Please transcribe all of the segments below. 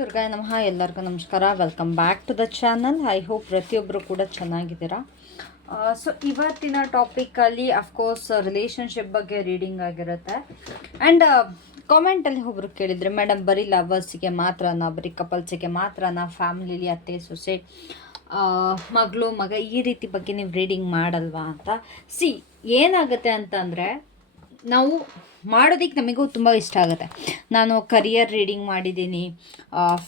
ದುರ್ಗಾಯ ನಮಃ. ಎಲ್ಲರಿಗೂ ನಮಸ್ಕಾರ. Welcome back to the channel. I hope ಪ್ರತಿಯೊಬ್ಬರು ಕೂಡ ಚೆನ್ನಾಗಿದ್ದೀರಾ. ಸೊ ಇವತ್ತಿನ ಟಾಪಿಕಲ್ಲಿ ಅಫ್ಕೋರ್ಸ್ ರಿಲೇಷನ್ಶಿಪ್ ಬಗ್ಗೆ ರೀಡಿಂಗ್ ಆಗಿರುತ್ತೆ. ಆ್ಯಂಡ್ ಕಾಮೆಂಟಲ್ಲಿ ಒಬ್ಬರು ಕೇಳಿದರೆ, ಮೇಡಮ್ ಬರೀ ಲವರ್ಸಿಗೆ ಮಾತ್ರನಾ, ಬರೀ ಕಪಲ್ಸಿಗೆ ಮಾತ್ರನಾ, ಫ್ಯಾಮಿಲಿಲಿ ಅತ್ತೆ ಸೊಸೆ ಮಗಳು ಮಗ ಈ ರೀತಿ ಬಗ್ಗೆ ನೀವು ರೀಡಿಂಗ್ ಮಾಡಲ್ವಾ ಅಂತ. ಏನಾಗುತ್ತೆ ಅಂತಂದರೆ, ನಾವು ಮಾಡೋದಕ್ಕೆ ನಮಗೂ ತುಂಬ ಇಷ್ಟ ಆಗುತ್ತೆ. ನಾನು ಕರಿಯರ್ ರೀಡಿಂಗ್ ಮಾಡಿದ್ದೀನಿ,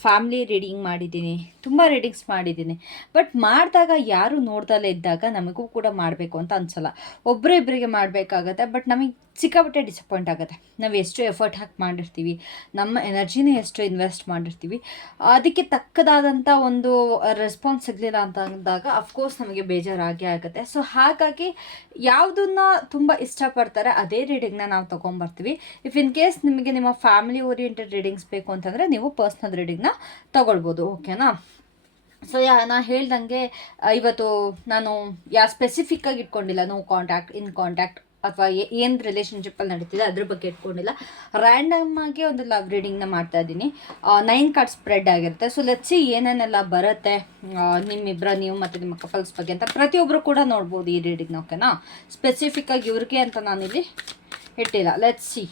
ಫ್ಯಾಮ್ಲಿ ರೀಡಿಂಗ್ ಮಾಡಿದ್ದೀನಿ, ತುಂಬ ರೀಡಿಂಗ್ಸ್ ಮಾಡಿದ್ದೀನಿ. ಬಟ್ ಮಾಡಿದಾಗ ಯಾರು ನೋಡ್ದಲೇ ಇದ್ದಾಗ ನಮಗೂ ಕೂಡ ಮಾಡಬೇಕು ಅಂತ ಅನಿಸಲ್ಲ. ಒಬ್ಬರಿಬ್ಬರಿಗೆ ಮಾಡಬೇಕಾಗತ್ತೆ. ಬಟ್ ನಮಗೆ ಸಿಕ್ಕಾಪಟ್ಟೆ ಡಿಸಪಾಯಿಂಟ್ ಆಗುತ್ತೆ. ನಾವು ಎಷ್ಟು ಎಫರ್ಟ್ ಹಾಕಿ ಮಾಡಿರ್ತೀವಿ, ನಮ್ಮ ಎನರ್ಜಿನೇ ಎಷ್ಟು ಇನ್ವೆಸ್ಟ್ ಮಾಡಿರ್ತೀವಿ, ಅದಕ್ಕೆ ತಕ್ಕದಾದಂಥ ಒಂದು ರೆಸ್ಪಾನ್ಸ್ ಸಿಗಲಿಲ್ಲ ಅಂತ ಅಂದಾಗ ಅಫ್ಕೋರ್ಸ್ ನಮಗೆ ಬೇಜಾರಾಗೇ ಆಗುತ್ತೆ. ಸೊ ಹಾಗಾಗಿ ಯಾವುದನ್ನ ತುಂಬ ಇಷ್ಟಪಡ್ತಾರೆ ಅದೇ ರೀಡಿಂಗ್ನ ನಾವು ತೊಗೊಂಬರ್ತೀವಿ. ಇಫ್ ಇನ್ ಕೇಸ್ ನಿಮಗೆ ನಿಮ್ಮ ಫ್ಯಾಮಿಲಿ ಓರಿಯೆಂಟೆಡ್ ರೀಡಿಂಗ್ಸ್ ಬೇಕು ಅಂತಂದರೆ ನೀವು ಪರ್ಸ್ನಲ್ ರೀಡಿಂಗ್ನ ತೊಗೊಳ್ಬೋದು. ಓಕೆನಾ? ಸೊ ನಾ ಹೇಳ್ದಂಗೆ ಇವತ್ತು ನಾನು ಸ್ಪೆಸಿಫಿಕ್ಕಾಗಿ ಇಟ್ಕೊಂಡಿಲ್ಲ. ನೋ ಕಾಂಟ್ಯಾಕ್ಟ್, ಇನ್ ಕಾಂಟ್ಯಾಕ್ಟ್ ಅಥವಾ ಏನು ರಿಲೇಷನ್ಶಿಪ್ಪಲ್ಲಿ ನಡೀತಿದೆ ಅದ್ರ ಬಗ್ಗೆ ಇಟ್ಕೊಂಡಿಲ್ಲ. ರ್ಯಾಂಡಮ್ ಆಗಿ ಒಂದು ಲವ್ ರೀಡಿಂಗ್ನ ಮಾಡ್ತಾ ಇದ್ದೀನಿ. 9 ಕಾರ್ಡ್ ಸ್ಪ್ರೆಡ್ ಆಗಿರುತ್ತೆ. ಸೊ ಲೆಟ್ಸಿ ಏನೇನೆಲ್ಲ ಬರುತ್ತೆ ನೀವು ಮತ್ತು ನಿಮ್ಮ ಕಪಲ್ಸ್ ಬಗ್ಗೆ ಅಂತ ಪ್ರತಿಯೊಬ್ಬರು ಕೂಡ ನೋಡ್ಬೋದು ಈ ರೀಡಿಂಗ್ನ. ಓಕೆನಾ? ಸ್ಪೆಸಿಫಿಕ್ಕಾಗಿ ಇವ್ರಿಗೆ ಅಂತ ನಾನಿಲ್ಲಿ ಇಟ್ಟಿಲ್ಲ. ಲೆಟ್ಸಿ.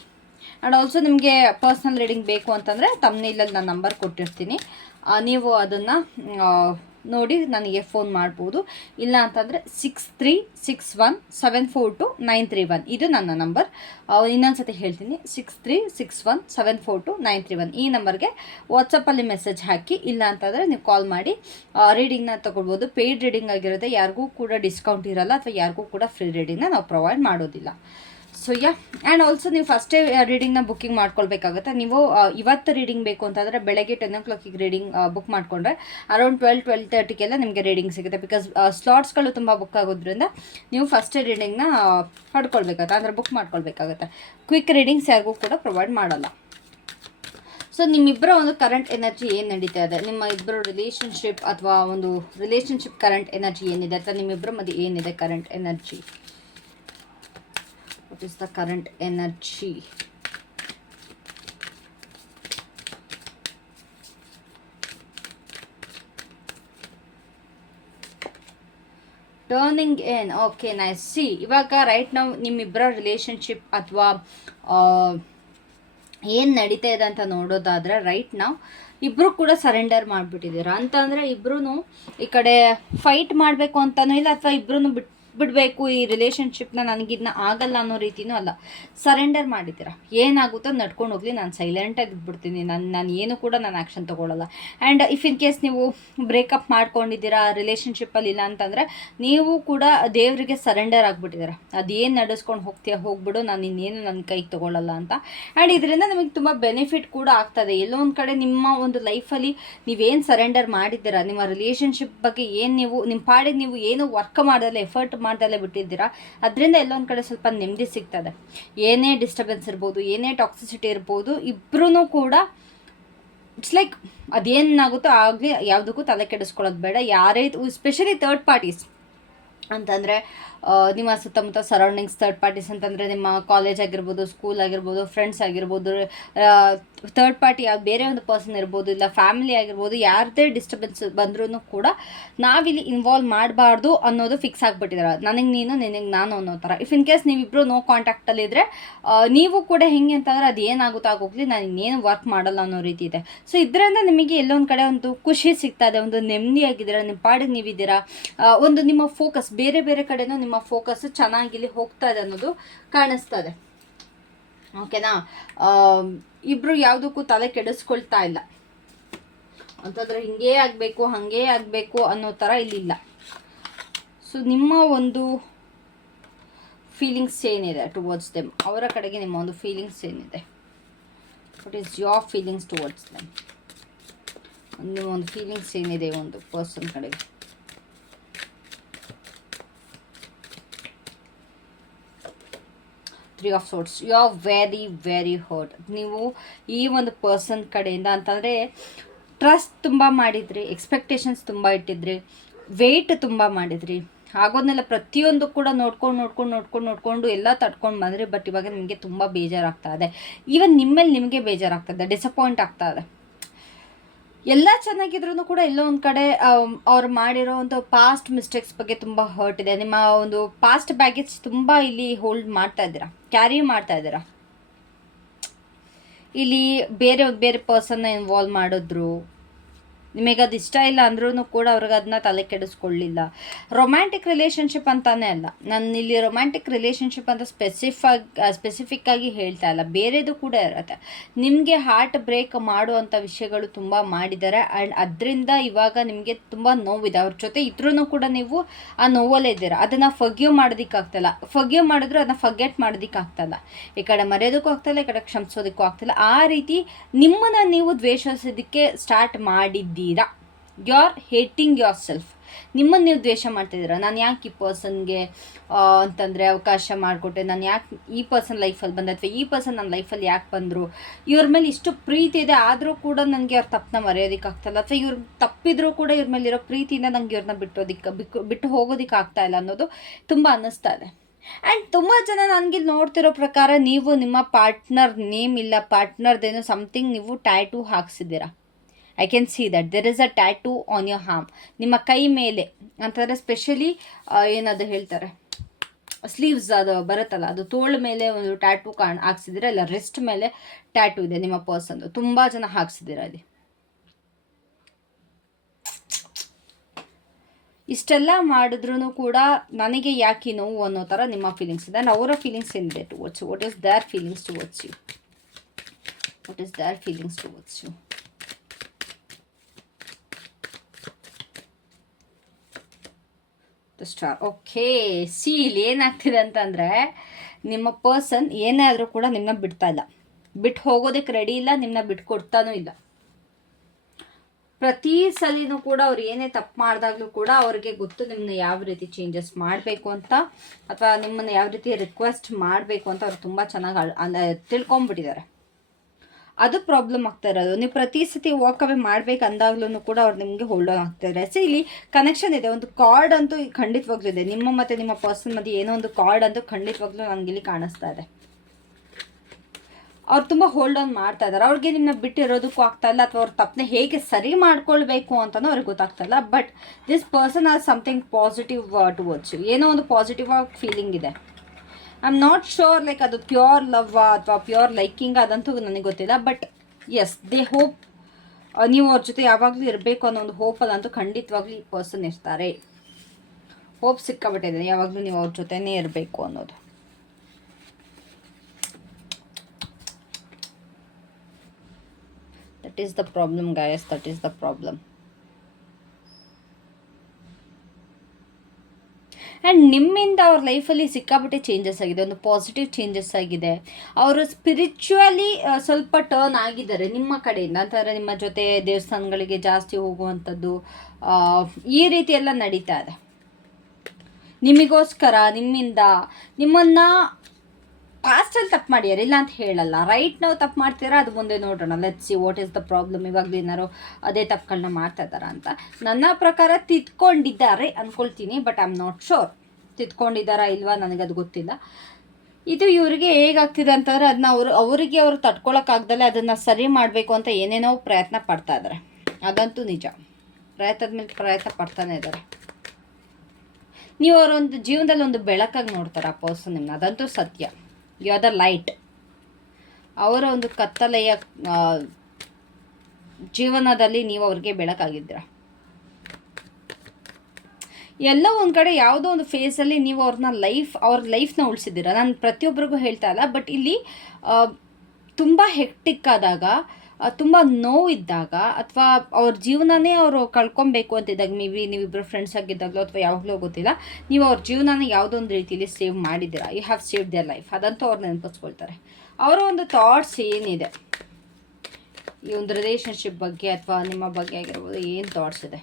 ಆ್ಯಂಡ್ ಆಲ್ಸೋ ನಿಮಗೆ ಪರ್ಸ್ನಲ್ ರೀಡಿಂಗ್ ಬೇಕು ಅಂತಂದರೆ ತಮ್ಮನೇಲಲ್ಲಿ ನಾನು ನಂಬರ್ ಕೊಟ್ಟಿರ್ತೀನಿ. ನೀವು ಅದನ್ನು ನೋಡಿ ನನಗೆ ಫೋನ್ ಮಾಡ್ಬೋದು. ಇಲ್ಲ ಅಂತಂದರೆ 6361742931 ಇದು ನನ್ನ ನಂಬರ್. ಇನ್ನೊಂದು ಸತಿ ಹೇಳ್ತೀನಿ, 6361742931 ಈ ನಂಬರ್ಗೆ ವಾಟ್ಸಪ್ಪಲ್ಲಿ ಮೆಸೇಜ್ ಹಾಕಿ. ಇಲ್ಲ ಅಂತಂದರೆ ನೀವು ಕಾಲ್ ಮಾಡಿ ರೀಡಿಂಗ್ನ ತೊಗೊಳ್ಬೋದು. ಪೇಯ್ಡ್ ರೀಡಿಂಗ್ ಆಗಿರುತ್ತೆ. ಯಾರಿಗೂ ಕೂಡ ಡಿಸ್ಕೌಂಟ್ ಇರಲ್ಲ ಅಥವಾ ಯಾರಿಗೂ ಕೂಡ ಫ್ರೀ ರೀಡಿಂಗ್ನ ನಾವು ಪ್ರೊವೈಡ್ ಮಾಡೋದಿಲ್ಲ. ಸೊ ಆ್ಯಂಡ್ ಆಲ್ಸೋ ನೀವು ಫಸ್ಟೇ ರೀಡಿಂಗ್ನ ಬುಕ್ಕಿಂಗ್ ಮಾಡ್ಕೊಳ್ಬೇಕಾಗುತ್ತೆ. ನೀವು ಇವತ್ತು ರೀಡಿಂಗ್ ಬೇಕು ಅಂತಂದರೆ ಬೆಳಗ್ಗೆ 10 o'clock ರೀಡಿಂಗ್ ಬುಕ್ ಮಾಡಿಕೊಂಡ್ರೆ ಅರೌಂಡ್ 12-12:30 ನಿಮಗೆ ರೀಡಿಂಗ್ ಸಿಗುತ್ತೆ. ಬಿಕಾಸ್ ಸ್ಲಾಟ್ಸ್ಗಳು ತುಂಬ ಬುಕ್ ಆಗೋದ್ರಿಂದ ನೀವು ಫಸ್ಟೇ ರೀಡಿಂಗ್ನ ಪಡ್ಕೊಳ್ಬೇಕಾಗುತ್ತೆ, ಅಂದರೆ ಬುಕ್ ಮಾಡ್ಕೊಳ್ಬೇಕಾಗುತ್ತೆ. ಕ್ವಿಕ್ ರೀಡಿಂಗ್ಸ್ ಯಾರಿಗೂ ಕೂಡ ಪ್ರೊವೈಡ್ ಮಾಡಲ್ಲ. ಸೊ ನಿಮ್ಮಿಬ್ಬರ ಒಂದು ಕರೆಂಟ್ ಎನರ್ಜಿ ಏನು ನಡೀತಾ ಇದೆ, ನಿಮ್ಮ ಇಬ್ಬರು ರಿಲೇಷನ್ಶಿಪ್ ಅಥವಾ ಒಂದು ರಿಲೇಷನ್ಶಿಪ್ ಕರೆಂಟ್ ಎನರ್ಜಿ ಏನಿದೆ ಅಥವಾ ನಿಮ್ಮಿಬ್ಬರ ಮಧ್ಯೆ ಏನಿದೆ current energy. What is the current energy? Turning in. Okay, nice. See, ಇವಾಗ ರೈಟ್ ನಾವು ನಿಮ್ಮಿಬ್ಬರ ರಿಲೇಷನ್ಶಿಪ್ ಅಥವಾ ಏನು ನಡೀತಾ ಇದೆ ಅಂತ ನೋಡೋದಾದರೆ, ರೈಟ್ ನಾವು ಇಬ್ಬರು ಕೂಡ ಸರೆಂಡರ್ ಮಾಡಿಬಿಟ್ಟಿದ್ದೀರಾ ಅಂತಂದರೆ, ಇಬ್ಬರೂ ಈ ಕಡೆ ಫೈಟ್ ಮಾಡಬೇಕು ಅಂತಲೂ ಇಲ್ಲ ಅಥವಾ ಇಬ್ಬರೂ ಬಿಡಬೇಕು ಈ ರಿಲೇಷನ್ಶಿಪ್ನ, ನನಗಿನ್ನ ಆಗಲ್ಲ ಅನ್ನೋ ರೀತಿಯೂ ಅಲ್ಲ. ಸರೆಂಡರ್ ಮಾಡಿದ್ದೀರಾ. ಏನಾಗುತ್ತೋ ನಡ್ಕೊಂಡು ಹೋಗಲಿ, ನಾನು ಸೈಲೆಂಟಾಗಿ ಇದ್ಬಿಡ್ತೀನಿ, ನಾನು ಏನು ಕೂಡ ನಾನು ಆ್ಯಕ್ಷನ್ ತೊಗೊಳ್ಳಲ್ಲ. ಆ್ಯಂಡ್ ಇಫ್ ಇನ್ ಕೇಸ್ ನೀವು ಬ್ರೇಕಪ್ ಮಾಡ್ಕೊಂಡಿದ್ದೀರಾ, ರಿಲೇಷನ್ಶಿಪ್ಪಲ್ಲಿ ಇಲ್ಲ ಅಂತಂದರೆ ನೀವು ಕೂಡ ದೇವರಿಗೆ ಸರೆಂಡರ್ ಆಗಿಬಿಟ್ಟಿದ್ದೀರಾ. ಅದೇನು ನಡೆಸ್ಕೊಂಡು ಹೋಗ್ಬಿಡು, ನಾನು ಇನ್ನೇನು ನನ್ನ ಕೈಗೆ ತೊಗೊಳ್ಳಲ್ಲ ಅಂತ. ಆ್ಯಂಡ್ ಇದರಿಂದ ನಮಗೆ ತುಂಬ ಬೆನಿಫಿಟ್ ಕೂಡ ಆಗ್ತದೆ. ಎಲ್ಲೋ ಒಂದು ಕಡೆ ನಿಮ್ಮ ಒಂದು ಲೈಫಲ್ಲಿ ನೀವೇನು ಸರೆಂಡರ್ ಮಾಡಿದ್ದೀರಾ, ನಿಮ್ಮ ರಿಲೇಷನ್ಶಿಪ್ ಬಗ್ಗೆ ಏನು ನೀವು ನಿಮ್ಮ ಪಾಡಿಗೆ ನೀವು ಏನು ವರ್ಕ್ ಮಾಡೋದಲ್ಲ, ಎಫರ್ಟ್ ಮಾಡ್ದಲ್ಲೇ ಬಿಟ್ಟಿದ್ದೀರಾ, ಅದರಿಂದ ಎಲ್ಲೊಂದು ಕಡೆ ಸ್ವಲ್ಪ ನೆಮ್ಮದಿ ಸಿಗ್ತದೆ. ಏನೇ ಡಿಸ್ಟರ್ಬೆನ್ಸ್ ಇರ್ಬೋದು, ಏನೇ ಟಾಕ್ಸಿಸಿಟಿ ಇರ್ಬೋದು, ಇಬ್ಬರೂ ಕೂಡ ಇಟ್ಸ್ ಲೈಕ್ ಅದೇನಾಗುತ್ತೋ ಆಗಲಿ, ಯಾವುದಕ್ಕೂ ತಲೆ ಕೆಡಿಸ್ಕೊಳ್ಳೋದು ಬೇಡ. ಯಾರೇ ಸ್ಪೆಷಲಿ ಥರ್ಡ್ ಪಾರ್ಟೀಸ್ ಅಂತಂದರೆ ನಿಮ್ಮ ಸುತ್ತಮುತ್ತ ಸರೌಂಡಿಂಗ್ಸ್ ಥರ್ಡ್ ಪಾರ್ಟೀಸ್ ಅಂತಂದರೆ ನಿಮ್ಮ ಕಾಲೇಜ್ ಆಗಿರ್ಬೋದು, ಸ್ಕೂಲ್ ಆಗಿರ್ಬೋದು, ಫ್ರೆಂಡ್ಸ್ ಆಗಿರ್ಬೋದು, ಥರ್ಡ್ ಪಾರ್ಟಿ ಬೇರೆ ಒಂದು ಪರ್ಸನ್ ಇರ್ಬೋದು, ಇಲ್ಲ ಫ್ಯಾಮಿಲಿ ಆಗಿರ್ಬೋದು, ಯಾರದೇ ಡಿಸ್ಟರ್ಬೆನ್ಸ್ ಬಂದ್ರೂ ಕೂಡ ನಾವಿಲ್ಲಿ ಇನ್ವಾಲ್ವ್ ಮಾಡಬಾರ್ದು ಅನ್ನೋದು ಫಿಕ್ಸ್ ಆಗಿಬಿಟ್ಟಿದ್ದಾರೆ. ನನಗೆ ನೀನು, ನಿನಗೆ ನಾನು ಅನ್ನೋ ಥರ. ಇಫ್ ಇನ್ ಕೇಸ್ ನೀವಿಬ್ಬರು ನೋ ಕಾಂಟ್ಯಾಕ್ಟಲ್ಲಿದ್ದರೆ ನೀವು ಕೂಡ ಹೆಂಗೆ ಅಂತಂದರೆ ಅದು ಏನಾಗುತ್ತೋ ಆಗೋಗ್ಲಿ, ನಾನು ಇನ್ನೇನು ವರ್ಕ್ ಮಾಡಲ್ಲ ಅನ್ನೋ ರೀತಿ ಇದೆ. ಸೊ ಇದರಿಂದ ನಿಮಗೆ ಎಲ್ಲೊಂದು ಕಡೆ ಒಂದು ಖುಷಿ ಸಿಗ್ತದೆ, ಒಂದು ನೆಮ್ಮದಿಯಾಗಿದ್ದೀರಾ, ನಿಮ್ಮ ಪಾಡಿಗೆ ನೀವಿದ್ದೀರಾ, ಒಂದು ನಿಮ್ಮ ಫೋಕಸ್ ಬೇರೆ ಬೇರೆ ಕಡೆನೂ ನಿಮ್ಮ ಫೋಕಸ್ ಚೆನ್ನಾಗಿಲ್ಲಿ ಹೋಗ್ತಾ ಇದೆ ಅನ್ನೋದು ಕಾಣಿಸ್ತದೆ. ಓಕೆನಾ? ಇಬ್ಬರು ಯಾವುದಕ್ಕೂ ತಲೆ ಕೆಡಿಸ್ಕೊಳ್ತಾ ಇಲ್ಲ ಅಂತಂದರೆ ಹಿಂಗೇ ಆಗಬೇಕು ಹಾಗೇ ಆಗಬೇಕು ಅನ್ನೋ ಥರ ಇಲ್ಲಿಲ್ಲ. ಸೊ ನಿಮ್ಮ ಒಂದು ಫೀಲಿಂಗ್ಸ್ ಏನಿದೆ ಟುವರ್ಡ್ಸ್ ದೆಮ್, ಅವರ ಕಡೆಗೆ ನಿಮ್ಮ ಒಂದು ಫೀಲಿಂಗ್ಸ್ ಏನಿದೆ, what is your feelings towards them, ನಿಮ್ಮ ಒಂದು ಫೀಲಿಂಗ್ಸ್ ಏನಿದೆ ಒಂದು ಪರ್ಸನ್ ಕಡೆಗೆ. Three of Swords. You are very very hurt. ನೀವು ಈ ಒಂದು ಪರ್ಸನ್ ಕಡೆಯಿಂದ ಅಂತಂದರೆ ಟ್ರಸ್ಟ್ ತುಂಬ ಮಾಡಿದ್ರಿ, ಎಕ್ಸ್ಪೆಕ್ಟೇಷನ್ಸ್ ತುಂಬ ಇಟ್ಟಿದ್ರಿ, ವೆಯ್ಟ್ ತುಂಬ ಮಾಡಿದ್ರಿ, ಆಗೋದನ್ನೆಲ್ಲ ಪ್ರತಿಯೊಂದು ಕೂಡ ನೋಡ್ಕೊಂಡು ಎಲ್ಲ ತಡ್ಕೊಂಡು ಬಂದ್ರಿ. ಬಟ್ ಇವಾಗ ನಿಮಗೆ ತುಂಬ ಬೇಜಾರಾಗ್ತಾ ಇದೆ. ಈವನ್ ನಿಮ್ಮಲ್ಲಿ ನಿಮಗೆ ಬೇಜಾರಾಗ್ತದೆ, ಡಿಸಪಾಯಿಂಟ್ ಆಗ್ತಾ ಇದೆ. ಎಲ್ಲ ಚೆನ್ನಾಗಿದ್ರು ಕೂಡ ಎಲ್ಲೋ ಒಂದು ಕಡೆ ಅವ್ರು ಮಾಡಿರೋ ಒಂದು ಪಾಸ್ಟ್ ಮಿಸ್ಟೇಕ್ಸ್ ಬಗ್ಗೆ ತುಂಬ ಹರ್ಟ್ ಇದೆ. ನಿಮ್ಮ ಒಂದು ಪಾಸ್ಟ್ ಬ್ಯಾಗೇಜ್ ತುಂಬ ಇಲ್ಲಿ ಹೋಲ್ಡ್ ಮಾಡ್ತಾ ಇದ್ದೀರಾ, ಕ್ಯಾರಿ ಮಾಡ್ತಾ ಇದ್ದೀರಾ. ಇಲ್ಲಿ ಬೇರೆ ಬೇರೆ ಪರ್ಸನ್ನ ಇನ್ವಾಲ್ವ್ ಮಾಡಿದ್ರು, ನಿಮಗೆ ಅದು ಇಷ್ಟ ಇಲ್ಲ ಅಂದ್ರೂ ಕೂಡ ಅವ್ರಿಗೆ ಅದನ್ನ ತಲೆ ಕೆಡಿಸ್ಕೊಳ್ಳಿಲ್ಲ. ರೊಮ್ಯಾಂಟಿಕ್ ರಿಲೇಷನ್ಶಿಪ್ ಅಂತಾನೆ ಅಲ್ಲ, ನಾನು ಇಲ್ಲಿ ರೊಮ್ಯಾಂಟಿಕ್ ರಿಲೇಷನ್ಶಿಪ್ ಅಂತ ಸ್ಪೆಸಿಫಿಕ್ ಆಗಿ ಹೇಳ್ತಾ ಇಲ್ಲ, ಬೇರೆದು ಕೂಡ ಇರುತ್ತೆ. ನಿಮಗೆ ಹಾರ್ಟ್ ಬ್ರೇಕ್ ಮಾಡುವಂಥ ವಿಷಯಗಳು ತುಂಬ ಮಾಡಿದ್ದಾರೆ. ಆ್ಯಂಡ್ ಅದರಿಂದ ಇವಾಗ ನಿಮಗೆ ತುಂಬ ನೋವಿದೆ. ಅವ್ರ ಜೊತೆ ಇದ್ರೂ ಕೂಡ ನೀವು ಆ ನೋವಲ್ಲೇ ಇದ್ದೀರಾ. ಅದನ್ನು ಫರ್ಗಿವ್ ಮಾಡೋದಕ್ಕಾಗ್ತಿಲ್ಲ. ಫರ್ಗಿವ್ ಮಾಡಿದ್ರು ಅದನ್ನ ಫರ್ಗೆಟ್ ಮಾಡೋದಕ್ಕಾಗ್ತಲ್ಲ. ಈ ಕಡೆ ಮರೆಯೋದಕ್ಕೂ ಆಗ್ತಿಲ್ಲ, ಈ ಕಡೆ ಕ್ಷಮಿಸೋದಕ್ಕೂ ಆಗ್ತಿಲ್ಲ. ಆ ರೀತಿ ನಿಮ್ಮನ್ನು ನೀವು ದ್ವೇಷಿಸೋದಕ್ಕೆ ಸ್ಟಾರ್ಟ್ ಮಾಡಿದ್ದೀರಾ. You are hating yourself. ನಿಮ್ಮನ್ನು ನೀವು ದ್ವೇಷ ಮಾಡ್ತಿದ್ದೀರಾ. ನಾನು ಯಾಕೆ ಈ ಪರ್ಸನ್ಗೆ ಅಂತಂದರೆ ಅವಕಾಶ ಮಾಡಿಕೊಟ್ಟೆ, ನಾನು ಯಾಕೆ ಈ ಪರ್ಸನ್ ಲೈಫಲ್ಲಿ ಬಂದೆ, ಅಥವಾ ಈ ಪರ್ಸನ್ ನನ್ನ ಲೈಫಲ್ಲಿ ಯಾಕೆ ಬಂದರು, ಇವ್ರ ಮೇಲೆ ಇಷ್ಟು ಪ್ರೀತಿ ಇದೆ ಆದರೂ ಕೂಡ ನನಗೆ ಅವ್ರ ತಪ್ಪನ್ನ ಮರೆಯೋದಕ್ಕಾಗ್ತಾಯಿಲ್ಲ, ಅಥವಾ ಇವ್ರು ತಪ್ಪಿದ್ರೂ ಕೂಡ ಇವ್ರ ಮೇಲಿರೋ ಪ್ರೀತಿಯಿಂದ ನಂಗೆ ಇವ್ರನ್ನ ಬಿಟ್ಟು ಹೋಗೋದಕ್ಕೆ ಆಗ್ತಾ ಇಲ್ಲ ಅನ್ನೋದು ತುಂಬ ಅನ್ನಿಸ್ತಾ ಇದೆ. ಆ್ಯಂಡ್ ತುಂಬ ಜನ ನನಗೆ ನೋಡ್ತಿರೋ ಪ್ರಕಾರ ನೀವು ನಿಮ್ಮ ಪಾರ್ಟ್ನರ್ ನೇಮ್ ಇಲ್ಲ, ಪಾರ್ಟ್ನರ್ದೇನೋ ಸಮಥಿಂಗ್ ನೀವು ಟ್ಯಾಟೂ ಹಾಕ್ಸಿದ್ದೀರಾ. I can see that there is a tattoo on your arm, ನಿಮ್ಮ ಕೈ ಮೇಲೆ ಅಂತಂದರೆ ಸ್ಪೆಷಲಿ ಏನದು ಹೇಳ್ತಾರೆ ಸ್ಲೀವ್ಸ್ ಅದು ಬರುತ್ತಲ್ಲ, ಅದು ತೋಳ ಮೇಲೆ ಒಂದು ಟ್ಯಾಟೂ ಹಾಕ್ಸಿದ್ದೀರಾ, ಇಲ್ಲ ರೆಸ್ಟ್ ಮೇಲೆ ಟ್ಯಾಟೂ ಇದೆ ನಿಮ್ಮ ಪರ್ಸನ್ದು. ತುಂಬ ಜನ ಹಾಕ್ಸಿದ್ದೀರಾ ಅಲ್ಲಿ. ಇಷ್ಟೆಲ್ಲ ಮಾಡಿದ್ರೂ ಕೂಡ ನನಗೆ ಯಾಕೆ ನೋವು ಅನ್ನೋ ಥರ ನಿಮ್ಮ ಫೀಲಿಂಗ್ಸ್ ಇದೆ. ಆ್ಯಂಡ್ ಅವರ ಫೀಲಿಂಗ್ಸ್ ಏನಿದೆ towards you, what is their feelings towards you, what is their feelings towards you. Star. Okay, see ಇಲ್ಲಿ ಏನಾಗ್ತಿದೆ ಅಂತಂದರೆ ನಿಮ್ಮ ಪರ್ಸನ್ ಏನೇ ಆದರೂ ಕೂಡ ನಿಮ್ಮನ್ನ ಬಿಡ್ತಾ ಇಲ್ಲ, ಬಿಟ್ಟು ಹೋಗೋದಕ್ಕೆ ರೆಡಿ ಇಲ್ಲ, ನಿಮ್ಮನ್ನ ಬಿಟ್ಟು ಕೊಡ್ತಾನೂ ಇಲ್ಲ. ಪ್ರತಿ ಸಲಿನೂ ಕೂಡ ಅವ್ರು ಏನೇ ತಪ್ಪು ಮಾಡಿದಾಗಲೂ ಕೂಡ ಅವ್ರಿಗೆ ಗೊತ್ತು ನಿಮ್ಮನ್ನ ಯಾವ ರೀತಿ ಚೇಂಜಸ್ ಮಾಡಬೇಕು ಅಂತ, ಅಥವಾ ನಿಮ್ಮನ್ನು ಯಾವ ರೀತಿ ರಿಕ್ವೆಸ್ಟ್ ಮಾಡಬೇಕು ಅಂತ ಅವ್ರು ತುಂಬ ಚೆನ್ನಾಗಿ ತಿಳ್ಕೊಂಬಿಟ್ಟಿದ್ದಾರೆ. ಅದು ಪ್ರಾಬ್ಲಮ್ ಆಗ್ತಾ ಇರೋದು. ನೀವು ಪ್ರತಿ ಸತಿ ವಾಕ್ ಅವೇ ಮಾಡ್ಬೇಕು ಅಂದಾಗ್ಲೂ ಕೂಡ ಅವ್ರು ನಿಮಗೆ ಹೋಲ್ಡ್ ಆನ್ ಆಗ್ತಾಯಿದ್ದಾರೆ. ಸೊ ಇಲ್ಲಿ ಕನೆಕ್ಷನ್ ಇದೆ, ಒಂದು ಕಾರ್ಡ್ ಅಂತೂ ಖಂಡಿತವಾಗ್ಲೂ ಇದೆ. ನಿಮ್ಮ ಮತ್ತು ನಿಮ್ಮ ಪರ್ಸನ್ ಮಧ್ಯೆ ಏನೋ ಒಂದು ಕಾರ್ಡ್ ಅಂತೂ ಖಂಡಿತವಾಗ್ಲೂ ನನಗಿಲ್ಲಿ ಕಾಣಿಸ್ತಾ ಇದೆ. ಅವ್ರು ತುಂಬ ಹೋಲ್ಡ್ ಆನ್ ಮಾಡ್ತಾ ಇದ್ದಾರೆ. ಅವ್ರಿಗೆ ನಿಮ್ಮನ್ನ ಬಿಟ್ಟಿರೋದಕ್ಕೂ ಆಗ್ತಾ ಇಲ್ಲ, ಅಥವಾ ಅವ್ರ ತಪ್ಪನೆ ಹೇಗೆ ಸರಿ ಮಾಡ್ಕೊಳ್ಬೇಕು ಅಂತಲೂ ಅವ್ರಿಗೆ ಗೊತ್ತಾಗ್ತಾ ಇಲ್ಲ. But this person has something positive towards you. ಏನೋ ಒಂದು ಪಾಸಿಟಿವ್ ಆಗಿ ಫೀಲಿಂಗ್ ಇದೆ. I am not sure like ಅದು ಪ್ಯೂರ್ ಲವ್ ಅಥವಾ ಪ್ಯೂರ್ ಲೈಕಿಂಗ್ ಅದಂತೂ ನನಗೆ ಗೊತ್ತಿಲ್ಲ. ಬಟ್ ಎಸ್, ದೇ ಹೋಪ್ ನೀವು ಅವ್ರ ಜೊತೆ ಯಾವಾಗಲೂ ಇರಬೇಕು ಅನ್ನೋ ಒಂದು ಹೋಪಲ್ಲಂತೂ ಖಂಡಿತವಾಗ್ಲೂ ಈ ಪರ್ಸನ್ ಇರ್ತಾರೆ. ಹೋಪ್ ಸಿಕ್ಕಾಬಿಟ್ಟಿದೆ, ಯಾವಾಗಲೂ ನೀವು ಅವ್ರ ಜೊತೆನೇ ಇರಬೇಕು ಅನ್ನೋದು. That is the problem guys, that is the problem. And ನಿಮ್ಮಿಂದ ಅವ್ರ ಲೈಫಲ್ಲಿ ಸಿಕ್ಕಾಪಟ್ಟೆ ಚೇಂಜಸ್ ಆಗಿದೆ, ಒಂದು ಪಾಸಿಟಿವ್ ಚೇಂಜಸ್ ಆಗಿದೆ. ಅವರು ಸ್ಪಿರಿಚುವಲಿ ಸ್ವಲ್ಪ ಟರ್ನ್ ಆಗಿದ್ದಾರೆ ನಿಮ್ಮ ಕಡೆಯಿಂದ. ಅಂತಂದರೆ ನಿಮ್ಮ ಜೊತೆ ದೇವಸ್ಥಾನಗಳಿಗೆ ಜಾಸ್ತಿ ಹೋಗುವಂಥದ್ದು, ಈ ರೀತಿ ಎಲ್ಲ ನಡೀತಾ ಇದೆ. ನಿಮಗೋಸ್ಕರ, ನಿಮ್ಮಿಂದ, ನಿಮ್ಮನ್ನು ಪಾಸ್ಟಲ್ಲಿ ತಪ್ಪು ಮಾಡ್ಯಾರ, ಇಲ್ಲ ಅಂತ ಹೇಳಲ್ಲ. ರೈಟ್ ನಾವು ತಪ್ಪು ಮಾಡ್ತೀರಾ, ಅದು ಮುಂದೆ ನೋಡೋಣ. Let's see what is the problem. ಇವಾಗಲೂ ಏನಾರು ಅದೇ ತಪ್ಪುಗಳನ್ನ ಮಾಡ್ತಾ ಇದ್ದಾರಾ ಅಂತ. ನನ್ನ ಪ್ರಕಾರ ತಿದ್ಕೊಂಡಿದ್ದಾರೆ ಅಂದ್ಕೊಳ್ತೀನಿ, but I am not sure ತಿದ್ಕೊಂಡಿದ್ದಾರಾ ಇಲ್ವಾ, ನನಗದು ಗೊತ್ತಿಲ್ಲ. ಇದು ಇವರಿಗೆ ಹೇಗಾಗ್ತಿದೆ ಅಂತಂದರೆ ಅದನ್ನ ಅವರು ತಡ್ಕೊಳಕ್ಕಾಗ್ದಲ್ಲೇ ಅದನ್ನು ಸರಿ ಮಾಡಬೇಕು ಅಂತ ಏನೇನೋ ಪ್ರಯತ್ನ ಪಡ್ತಾ ಇದ್ದಾರೆ. ಅದಂತೂ ನಿಜ, ಪ್ರಯತ್ನದ ಮೇಲೆ ಪ್ರಯತ್ನ ಪಡ್ತಾನೆ ಇದ್ದಾರೆ. ನೀವು ಅವರೊಂದು ಜೀವನದಲ್ಲಿ ಒಂದು ಬೆಳಕಾಗಿ ನೋಡ್ತಾರೆ ಆ ಪರ್ಸನ್ ನಿಮ್ಮನ್ನ, ಅದಂತೂ ಸತ್ಯ. You are the light. ಅವರ ಒಂದು ಕತ್ತಲೆಯ ಜೀವನದಲ್ಲಿ ನೀವು ಅವ್ರಿಗೆ ಬೆಳಕಾಗಿದ್ದೀರ. ಎಲ್ಲ ಒಂದು ಕಡೆ ಯಾವುದೋ ಒಂದು ಫೇಸಲ್ಲಿ ನೀವು ಅವ್ರ ಲೈಫ್ನ ಉಳಿಸಿದ್ದೀರ. ನಾನು ಪ್ರತಿಯೊಬ್ಬರಿಗೂ ಹೇಳ್ತಾ ಇಲ್ಲ, ಬಟ್ ಇಲ್ಲಿ ತುಂಬ ಹೆಕ್ಟಿಕ್ ಆದಾಗ, ತುಂಬ ನೋವಿದ್ದಾಗ, ಅಥವಾ ಅವ್ರ ಜೀವನನೇ ಅವರು ಕಳ್ಕೊಬೇಕು ಅಂತಿದ್ದಾಗ, ಮೇ ಬಿ ನೀವಿಬ್ಬರು ಫ್ರೆಂಡ್ಸ್ ಆಗಿದ್ದಾಗಲೋ ಅಥವಾ ಯಾವಾಗಲೂ ಗೊತ್ತಿಲ್ಲ, ನೀವು ಅವ್ರ ಜೀವನನ ಯಾವುದೋ ಒಂದು ರೀತಿಯಲ್ಲಿ ಸೇವ್ ಮಾಡಿದ್ದೀರಾ. You have save their life, ಅದಂತೂ ಅವ್ರು ನೆನಪಿಸ್ಕೊಳ್ತಾರೆ. ಅವರ ಒಂದು ಥಾಟ್ಸ್ ಏನಿದೆ ಈ ಒಂದು ರಿಲೇಷನ್ಶಿಪ್ ಬಗ್ಗೆ ಅಥವಾ ನಿಮ್ಮ ಬಗ್ಗೆ ಆಗಿರ್ಬೋದು, ಏನು ಥಾಟ್ಸ್ ಇದೆ,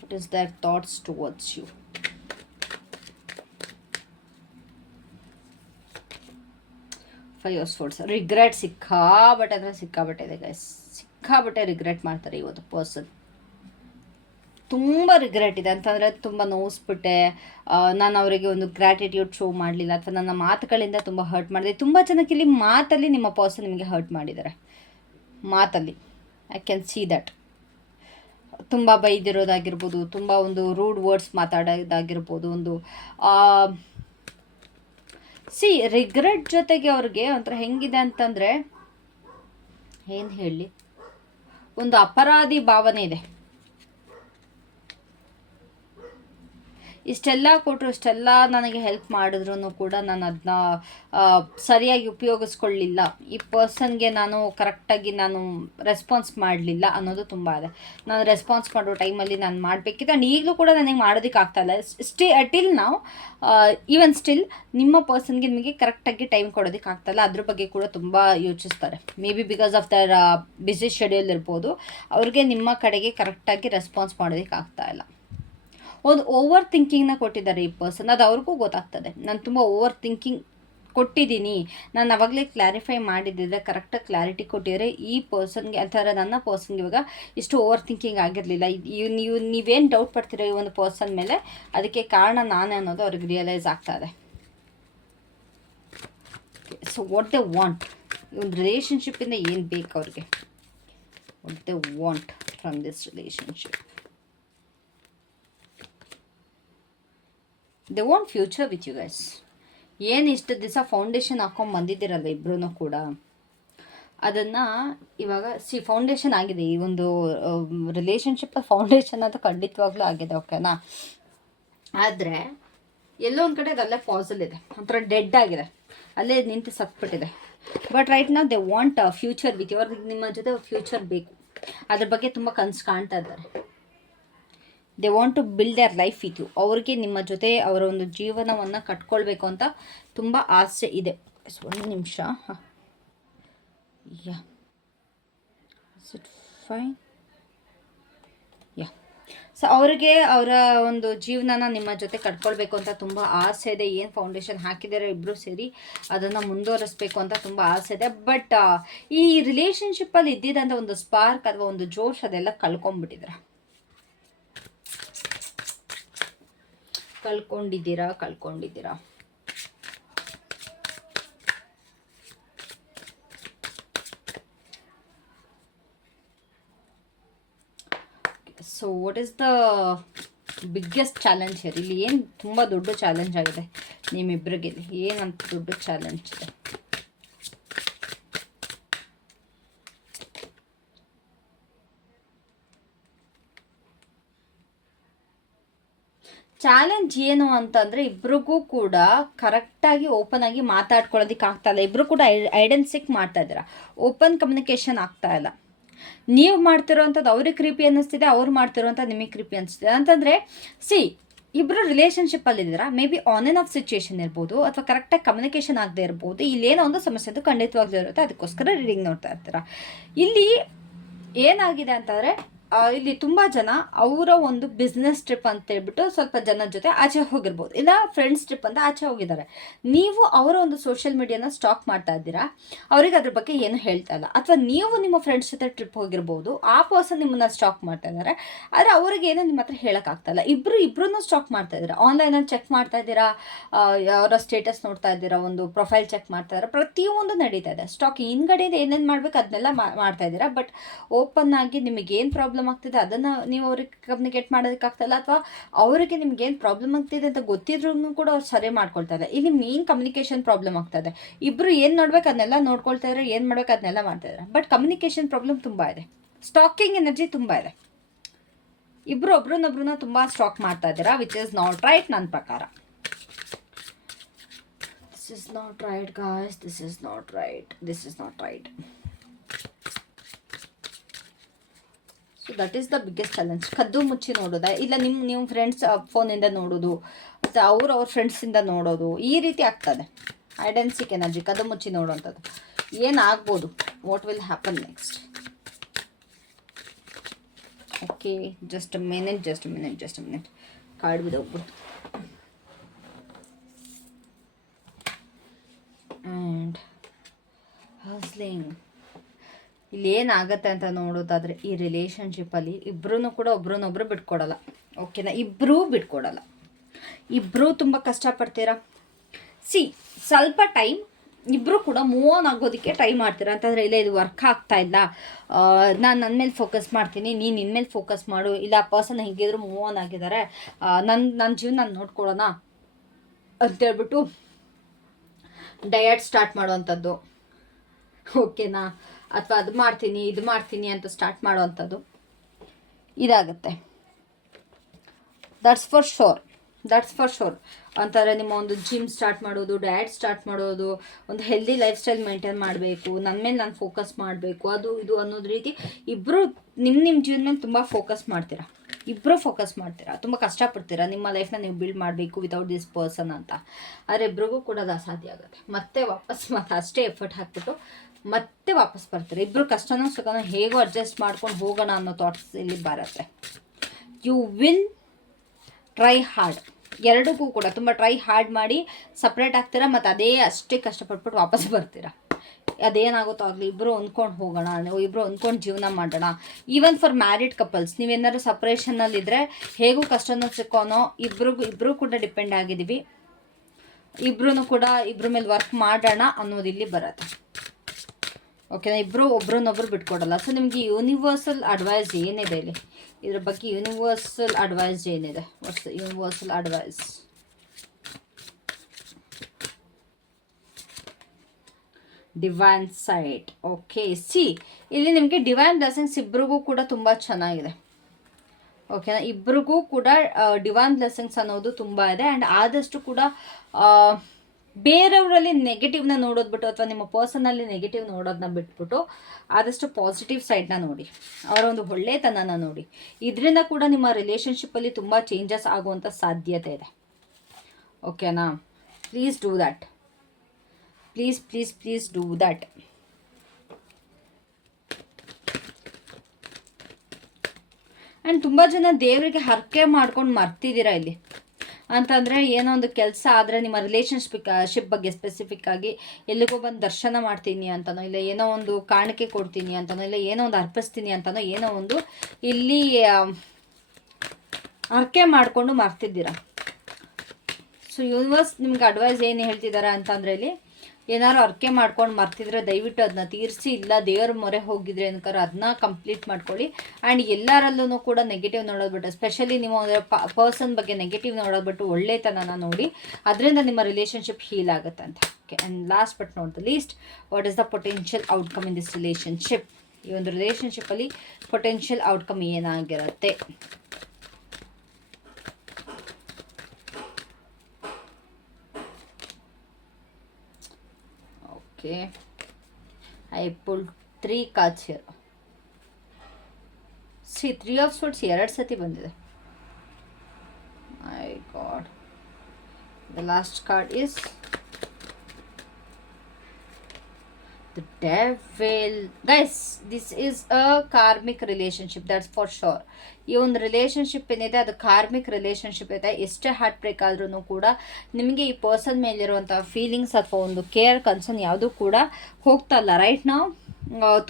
what is their thoughts towards you. Five of swords. Regret ಸಿಕ್ಕಾಬಟ್ಟೆ ಇದೆ ಗೈಸ್, ಸಿಕ್ಕಾಬಟ್ಟೆ ರಿಗ್ರೆಟ್ ಮಾಡ್ತಾರೆ ಇವತ್ತು ಪರ್ಸನ್. ತುಂಬ ರಿಗ್ರೆಟ್ ಇದೆ. ಅಂತಂದರೆ ತುಂಬ ನೋಯಿಸ್ಬಿಟ್ಟೆ, ನಾನು ಅವರಿಗೆ ಒಂದು ಗ್ರ್ಯಾಟಿಟ್ಯೂಡ್ ಶೋ ಮಾಡಲಿಲ್ಲ, ಅಥವಾ ನನ್ನ ಮಾತುಗಳಿಂದ ತುಂಬ ಹರ್ಟ್ ಮಾಡಿದೆ. ತುಂಬ ಜನಕ್ಕೆ ಇಲ್ಲಿ ಮಾತಲ್ಲಿ ನಿಮ್ಮ ಪರ್ಸನ್ ನಿಮಗೆ ಹರ್ಟ್ ಮಾಡಿದ್ದಾರೆ. ಮಾತಲ್ಲಿ ಐ ಕ್ಯಾನ್ ಸಿ ದಟ್. ತುಂಬ ಬೈದಿರೋದಾಗಿರ್ಬೋದು, ತುಂಬ ಒಂದು ರೂಡ್ ವರ್ಡ್ಸ್ ಮಾತಾಡೋದಾಗಿರ್ಬೋದು, ಒಂದು ರಿಗ್ರೆಟ್ ಜೊತೆಗೆ ಅವ್ರಿಗೆ ಒಂಥರ ಹೆಂಗಿದೆ ಅಂತಂದರೆ, ಏನು ಹೇಳಿ, ಒಂದು ಅಪರಾಧಿ ಭಾವನೆ ಇದೆ. ಇಷ್ಟೆಲ್ಲ ಕೊಟ್ಟರು, ಇಷ್ಟೆಲ್ಲ ನನಗೆ ಹೆಲ್ಪ್ ಮಾಡಿದ್ರು ಕೂಡ ನಾನು ಅದನ್ನ ಸರಿಯಾಗಿ ಉಪಯೋಗಿಸ್ಕೊಳ್ಳಿಲ್ಲ, ಈ ಪರ್ಸನ್ಗೆ ನಾನು ಕರೆಕ್ಟಾಗಿ ನಾನು ರೆಸ್ಪಾನ್ಸ್ ಮಾಡಲಿಲ್ಲ ಅನ್ನೋದು ತುಂಬ ಇದೆ. ನಾನು ರೆಸ್ಪಾನ್ಸ್ ಮಾಡೋ ಟೈಮಲ್ಲಿ ನಾನು ಮಾಡಬೇಕಿತ್ತು, ಆ್ಯಂಡ್ ಈಗಲೂ ಕೂಡ ನನಗೆ ಮಾಡೋದಕ್ಕೆ ಆಗ್ತಾಯಿಲ್ಲ. ಟಿಲ್ ನಾವು ಈವನ್ ಸ್ಟಿಲ್ ನಿಮ್ಮ ಪರ್ಸನ್ಗೆ ನಿಮಗೆ ಕರೆಕ್ಟಾಗಿ ಟೈಮ್ ಕೊಡೋದಕ್ಕೆ ಆಗ್ತಾಯಿಲ್ಲ. ಅದ್ರ ಬಗ್ಗೆ ಕೂಡ ತುಂಬ ಯೋಚಿಸ್ತಾರೆ. May be because of there busy schedule ಇರ್ಬೋದು, ಅವ್ರಿಗೆ ನಿಮ್ಮ ಕಡೆಗೆ ಕರೆಕ್ಟಾಗಿ ರೆಸ್ಪಾನ್ಸ್ ಮಾಡೋದಕ್ಕೆ ಆಗ್ತಾಯಿಲ್ಲ. ಒಂದು ಓವರ್ ಥಿಂಕಿಂಗ್ನ ಕೊಟ್ಟಿದ್ದಾರೆ ಈ ಪರ್ಸನ್, ಅದು ಅವ್ರಿಗೂ ಗೊತ್ತಾಗ್ತದೆ. ನಾನು ತುಂಬ ಓವರ್ ಥಿಂಕಿಂಗ್ ಕೊಟ್ಟಿದ್ದೀನಿ, ನಾನು ಅವಾಗಲೇ ಕ್ಲಾರಿಫೈ ಮಾಡಿದ್ದಿದ್ರೆ, ಕರೆಕ್ಟಾಗಿ ಕ್ಲಾರಿಟಿ ಕೊಟ್ಟಿದ್ರೆ ಈ ಪರ್ಸನ್ಗೆ, ಅಂತಾರೆ ನನ್ನ ಪರ್ಸನ್ಗೆ ಇವಾಗ ಇಷ್ಟು ಓವರ್ ಥಿಂಕಿಂಗ್ ಆಗಿರಲಿಲ್ಲ. ನೀವೇನು ಡೌಟ್ ಪಡ್ತೀರೋ ಈ ಒಂದು ಪರ್ಸನ್ ಮೇಲೆ, ಅದಕ್ಕೆ ಕಾರಣ ನಾನೇ ಅನ್ನೋದು ಅವ್ರಿಗೆ ರಿಯಲೈಸ್ ಆಗ್ತಾಯಿದೆ. ಸೊ ವಾಟ್ ದೇ ವಾಂಟ್, ಈ ಒಂದು ರಿಲೇಷನ್ಶಿಪ್ಪಿಂದ ಏನು ಬೇಕು ಅವ್ರಿಗೆ, what they want from this relationship. They want future with you guys. ಏನು ಇಷ್ಟು ದಿವಸ ಫೌಂಡೇಶನ್ ಹಾಕೊಂಡು ಬಂದಿದ್ದೀರಲ್ಲ ಇಬ್ಬರೂ ಕೂಡ, ಅದನ್ನು ಇವಾಗ ಫೌಂಡೇಶನ್ ಆಗಿದೆ. ಈ ಒಂದು ರಿಲೇಷನ್ಶಿಪ್ ಫೌಂಡೇಶನ್ ಅಂತ ಖಂಡಿತವಾಗ್ಲೂ ಆಗಿದೆ, ಓಕೆನಾ. ಆದರೆ ಎಲ್ಲೋ ಒಂದು ಕಡೆ ಅದಲ್ಲೇ ಪಾಸಲ್ ಇದೆ, ಒಂಥರ ಡೆಡ್ ಆಗಿದೆ, ಅಲ್ಲೇ ನಿಂತು ಸತ್ಬಿಟ್ಟಿದೆ. ಬಟ್ ರೈಟ್ ನಾವು they want future with you. ಅವ್ರಿಗೆ ನಿಮ್ಮ ಜೊತೆ ಫ್ಯೂಚರ್ ಬೇಕು, ಅದ್ರ ಬಗ್ಗೆ ತುಂಬ ಕನಸು ಕಾಣ್ತಾ ಇದ್ದಾರೆ. They want to build their life with you. ಅವ್ರಿಗೆ ನಿಮ್ಮ ಜೊತೆ ಅವರ ಒಂದು ಜೀವನವನ್ನು ಕಟ್ಕೊಳ್ಬೇಕು ಅಂತ ತುಂಬ ಆಸೆ ಇದೆ. ಒಂದು ನಿಮಿಷ, yeah it fine, yeah. So ಅವ್ರಿಗೆ ಅವರ ಒಂದು ಜೀವನನ ನಿಮ್ಮ ಜೊತೆ ಕಟ್ಕೊಳ್ಬೇಕು ಅಂತ ತುಂಬ ಆಸೆ ಇದೆ. ಏನು ಫೌಂಡೇಶನ್ ಹಾಕಿದ್ದಾರೆ ಇಬ್ಬರು ಸೇರಿ, ಅದನ್ನು ಮುಂದುವರಿಸ್ಬೇಕು ಅಂತ ತುಂಬ ಆಸೆ ಇದೆ. ಬಟ್ ಈ ರಿಲೇಷನ್ಶಿಪ್ಪಲ್ಲಿ ಇದ್ದಿದ್ದಂಥ ಒಂದು ಸ್ಪಾರ್ಕ್ ಅಥವಾ ಒಂದು ಜೋಶ್ ಅದೆಲ್ಲ ಕಳ್ಕೊಂಡ್ಬಿಟ್ಟಿದ್ದಾರೆ. ಕಳ್ಕೊಂಡಿದ್ದೀರಾ. So what is the biggest challenge here? ಇಲ್ಲಿ ಏನು ತುಂಬ ದೊಡ್ಡ ಚಾಲೆಂಜ್ ಆಗಿದೆ ನಿಮ್ಮಿಬ್ಬರಿಗೆ? ಏನಂತ ದೊಡ್ಡ ಚಾಲೆಂಜ್ ಇದೆ? ಚಾಲೆಂಜ್ ಏನು ಅಂತಂದರೆ, ಇಬ್ರಿಗೂ ಕೂಡ ಕರೆಕ್ಟಾಗಿ ಓಪನ್ ಆಗಿ ಮಾತಾಡ್ಕೊಳ್ಳೋದಕ್ಕೆ ಆಗ್ತಾಯಿಲ್ಲ. ಇಬ್ಬರು ಕೂಡ ಐಡೆನ್ಸಿಕ್ ಮಾಡ್ತಾ ಇದ್ದೀರಾ, ಓಪನ್ ಕಮ್ಯುನಿಕೇಷನ್ ಆಗ್ತಾ ಇಲ್ಲ. ನೀವು ಮಾಡ್ತಿರೋವಂಥದ್ದು ಅವ್ರಿಗೆ ಕ್ರೀಪಿ ಅನ್ನಿಸ್ತಿದೆ, ಅವ್ರು ಮಾಡ್ತಿರೋವಂಥದ್ದು ನಿಮಗೆ ಕ್ರೀಪಿ ಅನ್ನಿಸ್ತಿದೆ. ಅಂತಂದರೆ ಇಬ್ಬರು ರಿಲೇಷನ್ಶಿಪ್ಪಲ್ಲಿದ್ದೀರಾ, maybe on and off situation ಇರ್ಬೋದು, ಅಥವಾ ಕರೆಕ್ಟಾಗಿ ಕಮ್ಯುನಿಕೇಷನ್ ಆಗದೆ ಇರ್ಬೋದು. ಇಲ್ಲೇನೋ ಒಂದು ಸಮಸ್ಯೆ ಅದು ಖಂಡಿತವಾಗ್ಲೂ ಇರುತ್ತೆ, ಅದಕ್ಕೋಸ್ಕರ ರೀಡಿಂಗ್ ನೋಡ್ತಾ ಇರ್ತೀರಾ. ಇಲ್ಲಿ ಏನಾಗಿದೆ ಅಂತಂದರೆ, ಇಲ್ಲಿ ತುಂಬ ಜನ ಅವರ ಒಂದು ಬಿಸ್ನೆಸ್ ಟ್ರಿಪ್ ಅಂತೇಳ್ಬಿಟ್ಟು ಸ್ವಲ್ಪ ಜನದ ಜೊತೆ ಆಚೆ ಹೋಗಿರ್ಬೋದು, ಇಲ್ಲ ಫ್ರೆಂಡ್ಸ್ ಟ್ರಿಪ್ ಅಂತ ಆಚೆ ಹೋಗಿದ್ದಾರೆ. ನೀವು ಅವರ ಒಂದು ಸೋಷಿಯಲ್ ಮೀಡಿಯಾನ ಸ್ಟಾಕ್ ಮಾಡ್ತಾ ಇದ್ದೀರಾ, ಅವ್ರಿಗೆ ಅದ್ರ ಬಗ್ಗೆ ಏನು ಹೇಳ್ತಾ ಇಲ್ಲ. ಅಥವಾ ನೀವು ನಿಮ್ಮ ಫ್ರೆಂಡ್ಸ್ ಜೊತೆ ಟ್ರಿಪ್ ಹೋಗಿರ್ಬೋದು, ಆ ಪರ್ಸನ್ ನಿಮ್ಮನ್ನ ಸ್ಟಾಕ್ ಮಾಡ್ತಾ ಇದ್ದಾರೆ, ಆದರೆ ಅವ್ರಿಗೆ ಏನೋ ನಿಮ್ಮ ಹತ್ರ ಹೇಳೋಕ್ಕಾಗ್ತಾಯಿಲ್ಲ. ಇಬ್ಬರೂ ಸ್ಟಾಕ್ ಮಾಡ್ತಾ ಇದ್ದೀರಾ, ಆನ್ಲೈನಲ್ಲಿ ಚೆಕ್ ಮಾಡ್ತಾ ಇದ್ದೀರಾ, ಅವರ ಸ್ಟೇಟಸ್ ನೋಡ್ತಾ ಇದ್ದೀರಾ, ಒಂದು ಪ್ರೊಫೈಲ್ ಚೆಕ್ ಮಾಡ್ತಾ ಇದ್ದೀರಾ, ಪ್ರತಿಯೊಂದು ನಡೀತಾ ಇದೆ. ಸ್ಟಾಕ್ ಹಿಂಗಡೆಯಿಂದ ಏನೇನು ಮಾಡಬೇಕು ಅದನ್ನೆಲ್ಲ ಮಾಡ್ತಾ ಇದ್ದೀರಾ. ಬಟ್ ಓಪನ್ ಆಗಿ ನಿಮಗೆ ಏನು ಪ್ರಾಬ್ಲಮ್ ಆಗ್ತಿದೆ ಅದನ್ನು ನೀವು ಅವ್ರಿಗೆ ಕಮ್ಯುನಿಕೇಟ್ ಮಾಡೋದಕ್ಕಾಗ್ತಾಯಿಲ್ಲ, ಅಥವಾ ಅವರಿಗೆ ನಿಮ್ಗೆ ಏನು ಪ್ರಾಬ್ಲಮ್ ಆಗ್ತಿದೆ ಅಂತ ಗೊತ್ತಿದ್ರೂ ಕೂಡ ಅವ್ರು ಸರಿ ಮಾಡ್ಕೊಳ್ತಾ ಇಲ್ಲ. ಇಲ್ಲಿ ಮೇನ್ ಕಮ್ಯುನಿಕೇಷನ್ ಪ್ರಾಬ್ಲಮ್ ಆಗ್ತಾಯಿದೆ. ಇಬ್ಬರು ಏನು ನೋಡ್ಬೇಕು ಅದನ್ನೆಲ್ಲ ನೋಡ್ಕೊಳ್ತಾ ಇದ್ದಾರೆ, ಏನು ಮಾಡ್ಬೇಕು ಅದನ್ನೆಲ್ಲ ಮಾಡ್ತಾ ಇದ್ದಾರೆ. ಬಟ್ ಕಮ್ಯುನಿಕೇಷನ್ ಪ್ರಾಬ್ಲಮ್ ತುಂಬ ಇದೆ, ಸ್ಟಾಕಿಂಗ್ ಎನರ್ಜಿ ತುಂಬ ಇದೆ. ಇಬ್ಬರು ಒಬ್ರನ್ನೊಬ್ರನ್ನ ತುಂಬ ಸ್ಟಾಕ್ ಮಾಡ್ತಾ ಇದ್ದೀರಾ, ವಿಚ್ ಇಸ್ ನಾಟ್ ರೈಟ್ ನನ್ನ ಪ್ರಕಾರ. This is not right guys, this is not right, this is not right. So that is the biggest challenge. ಕದ್ದು ಮುಚ್ಚಿ ನೋಡೋದಾ, ಇಲ್ಲ ನಿಮ್ಮ ಫ್ರೆಂಡ್ಸ್ ಫೋನಿಂದ ನೋಡೋದು, ಮತ್ತು ಅವ್ರ ಫ್ರೆಂಡ್ಸಿಂದ ನೋಡೋದು, ಈ ರೀತಿ ಆಗ್ತದೆ. ಐಡೆನ್ಸಿಕ್ ಎನರ್ಜಿ, ಕದ್ದು ಮುಚ್ಚಿ ನೋಡೋವಂಥದ್ದು ಏನಾಗ್ಬೋದು, what will happen next? Okay, just a minute card ಬಿದ್ದೋಗ್ಬಿಡ್ತು. ಆ್ಯಂಡ್ ಹಸ್ಲಿಂಗ್ ಇಲ್ಲಿ ಏನಾಗುತ್ತೆ ಅಂತ ನೋಡೋದಾದರೆ ಈ ರಿಲೇಷನ್ಶಿಪ್ಪಲ್ಲಿ ಇಬ್ಬರೂ ಕೂಡ ಒಬ್ರನ್ನೊಬ್ರು ಬಿಟ್ಕೊಡಲ್ಲ. ಓಕೆನಾ, ಇಬ್ಬರೂ ಬಿಟ್ಕೊಡಲ್ಲ, ಇಬ್ಬರೂ ತುಂಬ ಕಷ್ಟಪಡ್ತೀರಾ. ಸ್ವಲ್ಪ ಟೈಮ್ ಇಬ್ಬರು ಕೂಡ ಮೂವ್ ಆನ್ ಆಗೋದಕ್ಕೆ ಟ್ರೈ ಮಾಡ್ತೀರಾ. ಅಂತಂದರೆ ಇಲ್ಲ ಇದು ವರ್ಕ್ ಆಗ್ತಾ ಇಲ್ಲ, ನಾನು ನನ್ನ ಮೇಲೆ ಫೋಕಸ್ ಮಾಡ್ತೀನಿ, ನೀನು ನಿನ್ನ ಮೇಲೆ ಫೋಕಸ್ ಮಾಡು, ಇಲ್ಲ ಆ ಪರ್ಸನ್ ಹೇಗಿದ್ರು ಮೂವ್ ಆನ್ ಆಗಿದ್ದಾರೆ, ನನ್ನ ಜೀವನ ನಾನು ನೋಡ್ಕೊಳ್ಳೋಣ ಅಂತೇಳ್ಬಿಟ್ಟು ಡಯಟ್ ಸ್ಟಾರ್ಟ್ ಮಾಡುವಂಥದ್ದು. ಓಕೆನಾ, ಅಥವಾ ಅದು ಮಾಡ್ತೀನಿ ಇದು ಮಾಡ್ತೀನಿ ಅಂತ ಸ್ಟಾರ್ಟ್ ಮಾಡುವಂಥದ್ದು ಇದಾಗುತ್ತೆ. ದಟ್ಸ್ ಫಾರ್ ಶೋರ್ ಅಂತಾರೆ. ನಿಮ್ಮ ಒಂದು ಜಿಮ್ ಸ್ಟಾರ್ಟ್ ಮಾಡೋದು, ಡಯಟ್ ಸ್ಟಾರ್ಟ್ ಮಾಡೋದು, ಒಂದು ಹೆಲ್ದಿ ಲೈಫ್ ಸ್ಟೈಲ್ ಮೇಂಟೈನ್ ಮಾಡಬೇಕು, ನನ್ನ ಮೇಲೆ ನಾನು ಫೋಕಸ್ ಮಾಡಬೇಕು, ಅದು ಇದು ಅನ್ನೋದು ರೀತಿ ಇಬ್ಬರು ನಿಮ್ಮ ಜೀವನ ಮೇಲೆ ತುಂಬ ಫೋಕಸ್ ಮಾಡ್ತೀರಾ. ಇಬ್ಬರು ಫೋಕಸ್ ಮಾಡ್ತೀರಾ, ತುಂಬ ಕಷ್ಟಪಡ್ತೀರಾ ನಿಮ್ಮ ಲೈಫ್ನ ನೀವು ಬಿಲ್ಡ್ ಮಾಡಬೇಕು ವಿತೌಟ್ ದಿಸ್ ಪರ್ಸನ್ ಅಂತ. ಆದರೆ ಇಬ್ರಿಗೂ ಕೂಡ ಅದು ಅಸಾಧ್ಯ ಆಗುತ್ತೆ. ಮತ್ತೆ ಅಷ್ಟೇ ಎಫರ್ಟ್ ಹಾಕ್ಬಿಟ್ಟು ಮತ್ತೆ ವಾಪಸ್ ಬರ್ತಾರೆ. ಇಬ್ಬರು ಕಷ್ಟನೋ ಸುಖನೋ ಹೇಗೋ ಅಡ್ಜಸ್ಟ್ ಮಾಡ್ಕೊಂಡು ಹೋಗೋಣ ಅನ್ನೋ ಥಾಟ್ಸ್ ಇಲ್ಲಿ ಬರುತ್ತೆ. ಯು ವಿಲ್ ಟ್ರೈ ಹಾರ್ಡ್, ಎರಡಕ್ಕೂ ಕೂಡ ತುಂಬ ಟ್ರೈ ಹಾರ್ಡ್ ಮಾಡಿ ಸಪ್ರೇಟ್ ಆಗ್ತೀರಾ, ಮತ್ತು ಅಷ್ಟೇ ಕಷ್ಟಪಟ್ಬಿಟ್ಟು ವಾಪಸ್ ಬರ್ತೀರಾ. ಅದೇನಾಗುತ್ತೋ ಆಗಲಿ, ಇಬ್ಬರು ಹೊಂದ್ಕೊಂಡು ಹೋಗೋಣ, ಇಬ್ಬರು ಹೊಂದ್ಕೊಂಡು ಜೀವನ ಮಾಡೋಣ. ಈವನ್ ಫಾರ್ ಮ್ಯಾರಿಡ್ ಕಪಲ್ಸ್, ನೀವೇನಾದ್ರು ಸಪ್ರೇಷನ್ನಲ್ಲಿದ್ದರೆ ಹೇಗೂ ಕಷ್ಟನೋ ಸಿಕ್ಕೋನೋ ಇಬ್ಬರು ಕೂಡ ಡಿಪೆಂಡ್ ಆಗಿದ್ದೀವಿ, ಇಬ್ಬರೂ ಕೂಡ ಇಬ್ಬರ ಮೇಲೆ ವರ್ಕ್ ಮಾಡೋಣ ಅನ್ನೋದಿಲ್ಲಿ ಬರುತ್ತೆ. ಓಕೆನಾ, ಇಬ್ಬರು ಒಬ್ರನ್ನೊಬ್ರು ಬಿಟ್ಕೊಡಲ್ಲ. ಸೊ ನಿಮಗೆ ಯೂನಿವರ್ಸಲ್ ಅಡ್ವೈಸ್ ಏನಿದೆ ಇಲ್ಲಿ, ಇದ್ರ ಬಗ್ಗೆ ಯೂನಿವರ್ಸಲ್ ಅಡ್ವೈಸ್ ಏನಿದೆ? What's universal advice? Divine sight. Okay, ಇಲ್ಲಿ ನಿಮಗೆ ಡಿವೈನ್ ಬ್ಲೆಸ್ಸಿಂಗ್ಸ್ ಇಬ್ರಿಗೂ ಕೂಡ ತುಂಬ ಚೆನ್ನಾಗಿದೆ. ಓಕೆನಾ, ಇಬ್ರಿಗೂ ಕೂಡ ಡಿವೈನ್ ಬ್ಲೆಸ್ಸಿಂಗ್ಸ್ ಅನ್ನೋದು ತುಂಬ ಇದೆ. ಆ್ಯಂಡ್ ಆದಷ್ಟು ಕೂಡ ಬೇರೆಯವರಲ್ಲಿ ನೆಗೆಟಿವ್ನ ನೋಡೋದು ಬಿಟ್ಟು, ಅಥವಾ ನಿಮ್ಮ ಪರ್ಸನಲ್ಲಿ ನೆಗೆಟಿವ್ ನೋಡೋದನ್ನ ಬಿಟ್ಬಿಟ್ಟು ಆದಷ್ಟು ಪಾಸಿಟಿವ್ ಸೈಡ್ನ ನೋಡಿ, ಅವರ ಒಂದು ಒಳ್ಳೆತನನ ನೋಡಿ. ಇದರಿಂದ ಕೂಡ ನಿಮ್ಮ ರಿಲೇಷನ್ಶಿಪ್ಪಲ್ಲಿ ತುಂಬ ಚೇಂಜಸ್ ಆಗುವಂಥ ಸಾಧ್ಯತೆ ಇದೆ. ಓಕೆನಾ, please do that, please do that. And ತುಂಬ ಜನ ದೇವರಿಗೆ ಹರಕೆ ಮಾಡ್ಕೊಂಡು ಮರ್ತಿದ್ದೀರಾ ಇಲ್ಲಿ. ಅಂತಂದರೆ ಏನೋ ಒಂದು ಕೆಲಸ ಆದರೆ ನಿಮ್ಮ ರಿಲೇಷನ್ಶಿಪ್ ಬಗ್ಗೆ ಸ್ಪೆಸಿಫಿಕ್ ಆಗಿ ಎಲ್ಲಿಗೋ ಬಂದು ದರ್ಶನ ಮಾಡ್ತೀನಿ ಅಂತನೋ, ಇಲ್ಲ ಏನೋ ಒಂದು ಕಾಣಿಕೆ ಕೊಡ್ತೀನಿ ಅಂತನೋ, ಇಲ್ಲ ಏನೋ ಒಂದು ಅರ್ಪಿಸ್ತೀನಿ ಅಂತನೋ, ಏನೋ ಒಂದು ಇಲ್ಲಿ ಹರಕೆ ಮಾಡಿಕೊಂಡು ಮರ್ತಿದ್ದೀರಾ. ಸೊ ಯೂನಿವರ್ಸ್ ನಿಮ್ಗೆ ಅಡ್ವೈಸ್ ಏನು ಹೇಳ್ತಿದ್ದಾರೆ ಅಂತಂದರೆ, ಇಲ್ಲಿ ಏನಾದ್ರು ಅರ್ಕೆ ಮಾಡ್ಕೊಂಡು ಮರ್ತಿದ್ರೆ ದಯವಿಟ್ಟು ಅದನ್ನ ತೀರಿಸಿ, ಇಲ್ಲ ದೇವ್ರ ಮೊರೆ ಹೋಗಿದ್ರೆ ಅನ್ಕರ ಅದನ್ನ ಕಂಪ್ಲೀಟ್ ಮಾಡ್ಕೊಳ್ಳಿ. ಆ್ಯಂಡ್ ಎಲ್ಲರಲ್ಲೂ ಕೂಡ ನೆಗೆಟಿವ್ ನೋಡೋದ್ಬಿಟ್ಟು, ಸ್ಪೆಷಲಿ ನೀವು ಪರ್ಸನ್ ಬಗ್ಗೆ ನೆಗೆಟಿವ್ ನೋಡೋದ್ಬಿಟ್ಟು ಒಳ್ಳೆತನನ ನೋಡಿ, ಅದರಿಂದ ನಿಮ್ಮ ರಿಲೇಷನ್ಶಿಪ್ ಹೀಲ್ ಆಗುತ್ತೆ ಅಂತ. Okay, and last but not the least, what is the potential outcome in this relationship? ಈ ಒಂದು ರಿಲೇಷನ್ಶಿಪ್ಪಲ್ಲಿ ಪೊಟೆನ್ಷಿಯಲ್ ಔಟ್ಕಮ್ ಏನಾಗಿರುತ್ತೆ? Okay, I pulled 3 cards here. See, 3 of Swords 2 ಸತಿ ಬಂದಿದೆ. My God. The last card is the Devil. Guys, this is a karmic relationship, that's for sure. ಈ ಒಂದು relationship ಏನಿದೆ ಅದು karmic relationship ಇದೆ. ಎಷ್ಟೇ ಹಾರ್ಟ್ ಬ್ರೇಕ್ ಆದ್ರೂ ಕೂಡ ನಿಮಗೆ ಈ ಪರ್ಸನ್ ಮೇಲಿರುವಂಥ ಫೀಲಿಂಗ್ಸ್ ಅಥವಾ ಒಂದು ಕೇರ್ ಕನ್ಸರ್ನ್ ಯಾವುದೂ ಕೂಡ ಹೋಗ್ತಾ ಇಲ್ಲ. ರೈಟ್ ನಾವು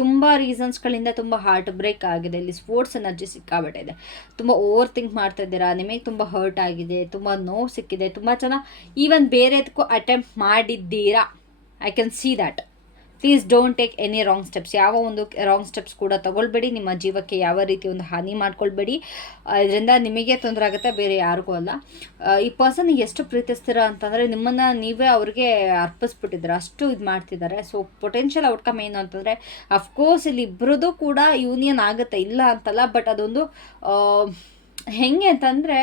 ತುಂಬ ರೀಸನ್ಸ್ಗಳಿಂದ ತುಂಬ ಹಾರ್ಟ್ ಬ್ರೇಕ್ ಆಗಿದೆ. ಇಲ್ಲಿ ಸ್ಪೋರ್ಟ್ಸ್ ಎನರ್ಜಿ ಸಿಕ್ಕಾಬಿಟ್ಟಿದೆ, ತುಂಬ ಓವರ್ ಥಿಂಕ್ ಮಾಡ್ತಾ ಇದ್ದೀರಾ, ನಿಮಗೆ ತುಂಬ ಹರ್ಟ್ ಆಗಿದೆ, ತುಂಬ ನೋವು ಸಿಕ್ಕಿದೆ, ತುಂಬ ಚೆನ್ನಾಗಿ ಈವನ್ ಬೇರೆದಕ್ಕೂ ಅಟೆಂಪ್ಟ್ ಮಾಡಿದ್ದೀರಾ. I can see that. Please don't take any wrong steps. ಯಾವ ಒಂದು ರಾಂಗ್ ಸ್ಟೆಪ್ಸ್ ಕೂಡ ತಗೊಳ್ಬೇಡಿ. ನಿಮ್ಮ ಜೀವಕ್ಕೆ ಯಾವ ರೀತಿ ಒಂದು ಹಾನಿ ಮಾಡ್ಕೊಳ್ಬೇಡಿ. ಇದರಿಂದ ನಿಮಗೆ ತೊಂದರೆ ಆಗುತ್ತೆ, ಬೇರೆ ಯಾರಿಗೂ ಅಲ್ಲ. ಈ ಪರ್ಸನ್ ಎಷ್ಟು ಪ್ರೀತಿಸ್ತೀರಾ ಅಂತಂದರೆ ನಿಮ್ಮನ್ನು ನೀವೇ ಅವ್ರಿಗೆ ಅರ್ಪಿಸ್ಬಿಟ್ಟಿದ್ದೀರ, ಅಷ್ಟು ಇದು ಮಾಡ್ತಿದ್ದಾರೆ. ಸೊ ಪೊಟೆನ್ಷಿಯಲ್ ಔಟ್ಕಮ್ ಏನು ಅಂತಂದರೆ, ಅಫ್ಕೋರ್ಸ್ ಇಲ್ಲಿ ಇಬ್ಬರದು ಕೂಡ ಯೂನಿಯನ್ ಆಗುತ್ತೆ, ಇಲ್ಲ ಅಂತಲ್ಲ. ಬಟ್ ಅದೊಂದು ಹೆಂಗೆ ಅಂತಂದರೆ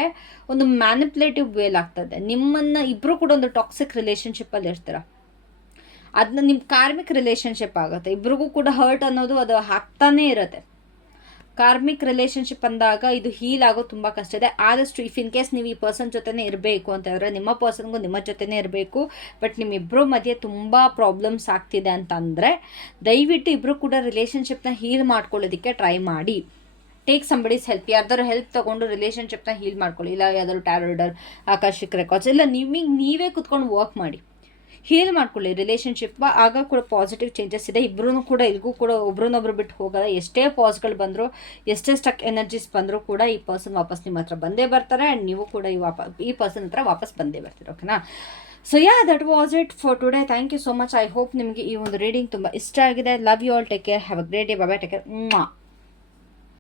ಒಂದು ಮ್ಯಾನಿಪ್ಯುಲೇಟಿವ್ ವೇಲ್ ಆಗ್ತದೆ. ನಿಮ್ಮನ್ನು ಇಬ್ಬರು ಕೂಡ ಒಂದು ಟಾಕ್ಸಿಕ್ ರಿಲೇಷನ್ಶಿಪ್ಪಲ್ಲಿ ಇರ್ತೀರ, ಅದನ್ನ ನಿಮ್ಮ ಕಾರ್ಮಿಕ್ ರಿಲೇಷನ್ಶಿಪ್ ಆಗುತ್ತೆ. ಇಬ್ರಿಗೂ ಕೂಡ ಹರ್ಟ್ ಅನ್ನೋದು ಅದು ಆಗ್ತಾನೇ ಇರುತ್ತೆ. ಕಾರ್ಮಿಕ್ ರಿಲೇಷನ್ಶಿಪ್ ಅಂದಾಗ ಇದು ಹೀಲ್ ಆಗೋದು ತುಂಬ ಕಷ್ಟ ಇದೆ. ಆದಷ್ಟು ಇಫ್ ಇನ್ ಕೇಸ್ ನೀವು ಈ ಪರ್ಸನ್ ಜೊತೆನೇ ಇರಬೇಕು ಅಂತ ಹೇಳಿದ್ರೆ ನಿಮ್ಮ ಪರ್ಸನ್ಗೂ ನಿಮ್ಮ ಜೊತೆನೇ ಇರಬೇಕು. ಬಟ್ ನಿಮ್ಮಿಬ್ಬರ ಮಧ್ಯೆ ತುಂಬ ಪ್ರಾಬ್ಲಮ್ಸ್ ಆಗ್ತಿದೆ ಅಂತಂದರೆ ದಯವಿಟ್ಟು ಇಬ್ಬರು ಕೂಡ ರಿಲೇಷನ್ಶಿಪ್ನ ಹೀಲ್ ಮಾಡ್ಕೊಳ್ಳೋದಕ್ಕೆ ಟ್ರೈ ಮಾಡಿ. ಟೇಕ್ ಸಂಬಡೀಸ್ ಹೆಲ್ಪ್, ಯಾರ್ದಾರು ಹೆಲ್ಪ್ ತೊಗೊಂಡು ರಿಲೇಷನ್ಶಿಪ್ನ ಹೀಲ್ ಮಾಡ್ಕೊಳ್ಳಿ. ಇಲ್ಲ ಯಾವ್ದಾದ್ರು ಟ್ಯಾರೋ ರೀಡರ್, ಆಕಾಶಿಕ್ ರೆಕಾರ್ಡ್ಸ್, ಇಲ್ಲ ನೀವೇ ಕುತ್ಕೊಂಡು ವರ್ಕ್ ಮಾಡಿ. ಹೀಲ್ ಮಾಡ್ಕೊಳ್ಳಿ ರಿಲೇಷನ್ಶಿಪ್. ಆಗ ಕೂಡ ಪಾಸಿಟಿವ್ ಚೇಂಜಸ್ ಇದೆ. ಇಬ್ಬರೂ ಕೂಡ ಇಲ್ಗೂ ಕೂಡ ಒಬ್ರನ್ನೊಬ್ರು ಬಿಟ್ಟು ಹೋಗಲ್ಲ. ಎಷ್ಟೇ ಪಾಸ್ಗಳು ಬಂದರೂ, ಎಷ್ಟೇ ಸ್ಟಕ್ ಎನರ್ಜೀಸ್ ಬಂದರೂ ಕೂಡ ಈ ಪರ್ಸನ್ ವಾಪಸ್ ನಿಮ್ಮ ಹತ್ರ ಬಂದೇ ಬರ್ತಾರೆ. ಆ್ಯಂಡ್ ನೀವು ಕೂಡ ಈ ಪರ್ಸನ್ ಹತ್ರ ವಾಪಸ್ ಬಂದೇ ಬರ್ತೀರ. ಓಕೆನಾ? So that was it for today. Thank you so much. I hope ನಿಮಗೆ ಈ ಒಂದು ರೀಡಿಂಗ್ ತುಂಬ ಇಷ್ಟ ಆಗಿದೆ. Love you all. Take care. Have a great day. Bye bye. Take care.